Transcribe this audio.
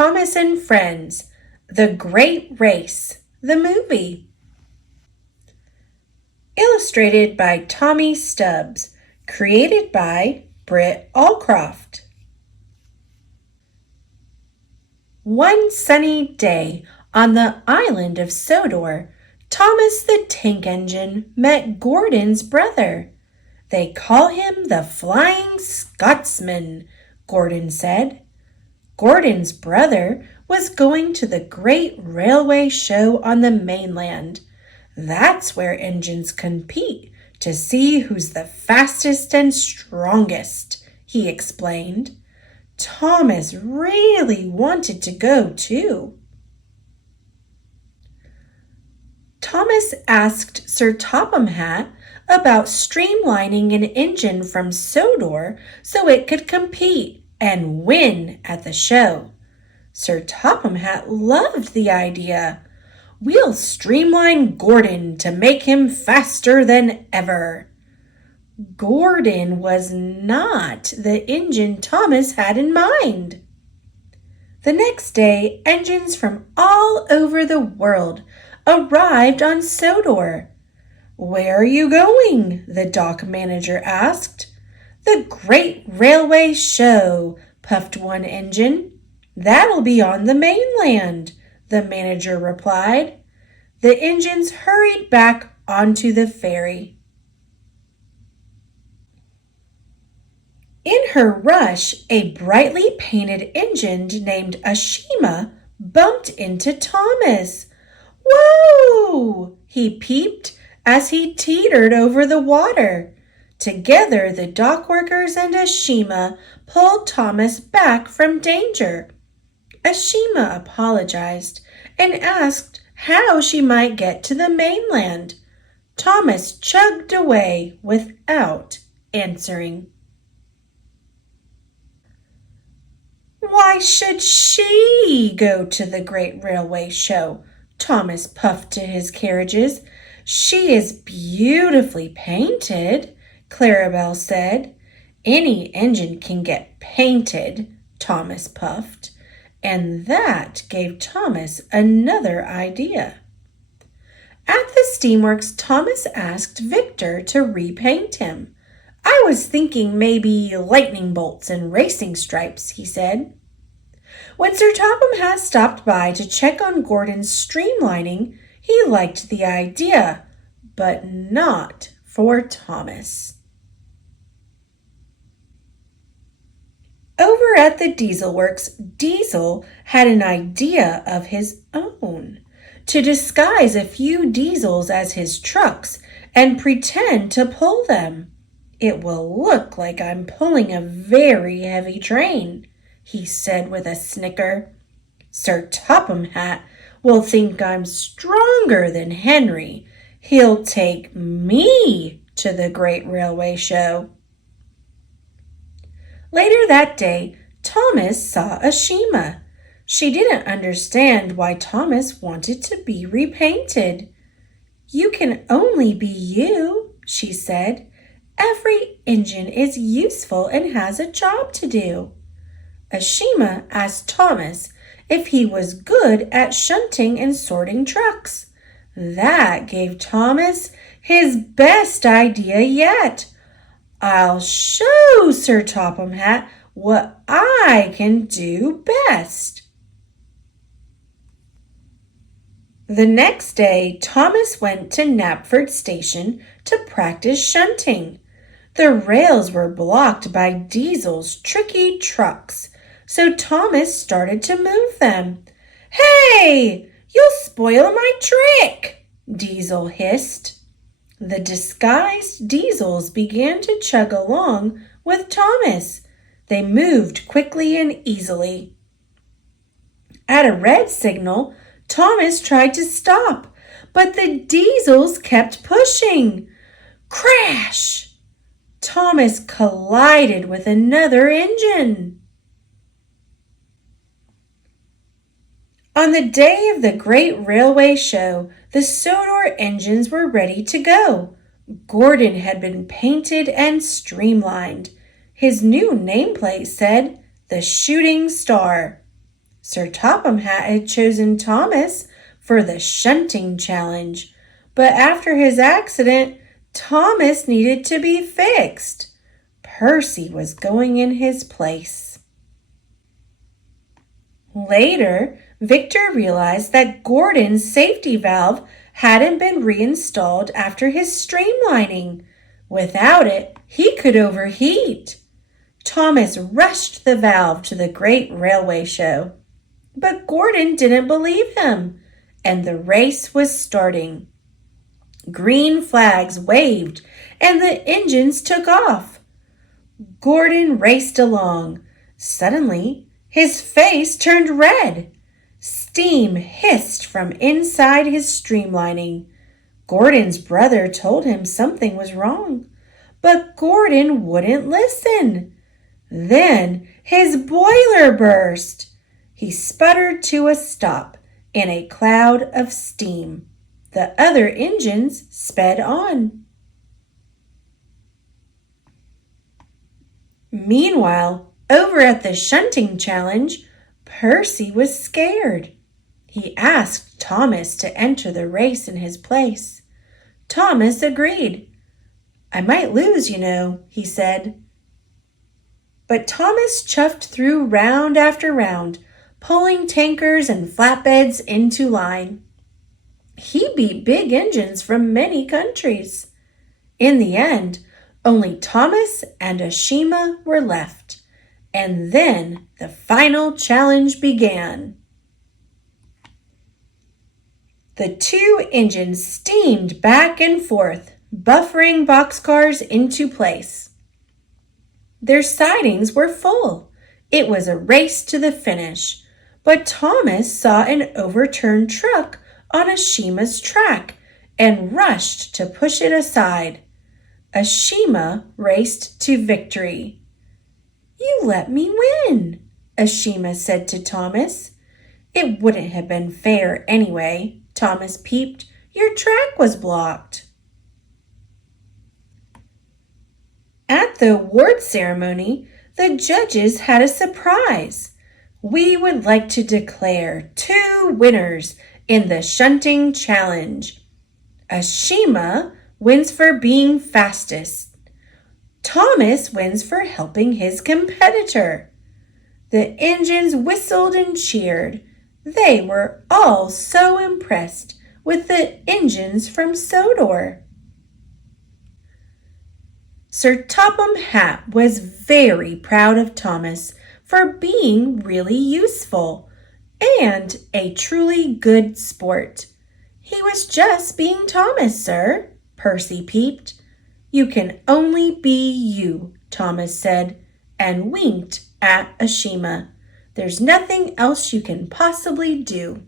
Thomas and Friends, The Great Race, the movie. Illustrated by Tommy Stubbs, created by Britt Allcroft. One sunny day on the Island of Sodor, Thomas the Tank Engine met Gordon's brother. They call him the Flying Scotsman, Gordon said. Gordon's brother was going to the great railway show on the mainland. That's where engines compete to see who's the fastest and strongest, he explained. Thomas really wanted to go too. Thomas asked Sir Topham Hatt about streamlining an engine from Sodor so it could compete and win at the show. Sir Topham Hatt loved the idea. We'll streamline Gordon to make him faster than ever. Gordon was not the engine Thomas had in mind. The next day, engines from all over the world arrived on Sodor. Where are you going? The dock manager asked. The Great Railway Show, puffed one engine. That'll be on the mainland, the manager replied. The engines hurried back onto the ferry. In her rush, a brightly painted engine named Ashima bumped into Thomas. Whoa! He peeped as he teetered over the water. Together, the dock workers and Ashima pulled Thomas back from danger. Ashima apologized and asked how she might get to the mainland. Thomas chugged away without answering. Why should she go to the Great Railway Show? Thomas puffed to his carriages. She is beautifully painted, Clarabel said. Any engine can get painted, Thomas puffed. And that gave Thomas another idea. At the steamworks, Thomas asked Victor to repaint him. I was thinking maybe lightning bolts and racing stripes, he said. When Sir Topham Hatt stopped by to check on Gordon's streamlining, he liked the idea, but not for Thomas. Over at the Diesel Works, Diesel had an idea of his own, to disguise a few diesels as his trucks and pretend to pull them. It will look like I'm pulling a very heavy train, he said with a snicker. Sir Topham Hatt will think I'm stronger than Henry. He'll take me to the Great Railway Show. Later that day, Thomas saw Ashima. She didn't understand why Thomas wanted to be repainted. You can only be you, she said. Every engine is useful and has a job to do. Ashima asked Thomas if he was good at shunting and sorting trucks. That gave Thomas his best idea yet. I'll show Sir Topham Hatt what I can do best. The next day, Thomas went to Knapford station to practice shunting. The rails were blocked by Diesel's tricky trucks, so Thomas started to move them. Hey, you'll spoil my trick, Diesel hissed. The disguised Diesels began to chug along with Thomas. They moved quickly and easily. At a red signal, Thomas tried to stop, but the Diesels kept pushing. Crash! Thomas collided with another engine. On the day of the Great Railway Show, the Sodor engines were ready to go. Gordon had been painted and streamlined. His new nameplate said, "The Shooting Star." Sir Topham Hatt had chosen Thomas for the shunting challenge, but after his accident, Thomas needed to be fixed. Percy was going in his place. Later, Victor realized that Gordon's safety valve hadn't been reinstalled after his streamlining. Without it, he could overheat. Thomas rushed the valve to the great railway show. But Gordon didn't believe him, and the race was starting. Green flags waved, and the engines took off. Gordon raced along. Suddenly, his face turned red. Steam hissed from inside his streamlining. Gordon's brother told him something was wrong, but Gordon wouldn't listen. Then his boiler burst. He sputtered to a stop in a cloud of steam. The other engines sped on. Meanwhile, over at the shunting challenge, Percy was scared. He asked Thomas to enter the race in his place. Thomas agreed. "I might lose, he said. But Thomas chuffed through round after round, pulling tankers and flatbeds into line. He beat big engines from many countries. In the end, only Thomas and Ashima were left, and then the final challenge began. The two engines steamed back and forth, buffering boxcars into place. Their sidings were full. It was a race to the finish, but Thomas saw an overturned truck on Ashima's track and rushed to push it aside. Ashima raced to victory. "You let me win," Ashima said to Thomas. "It wouldn't have been fair anyway," Thomas peeped. "Your track was blocked." At the award ceremony, the judges had a surprise. "We would like to declare 2 winners in the shunting challenge. Ashima wins for being fastest. Thomas wins for helping his competitor." The engines whistled and cheered. They were all so impressed with the engines from Sodor. Sir Topham Hatt was very proud of Thomas for being really useful and a truly good sport. "He was just being Thomas, sir," Percy peeped. "You can only be you," Thomas said, and winked at Ashima. "There's nothing else you can possibly do."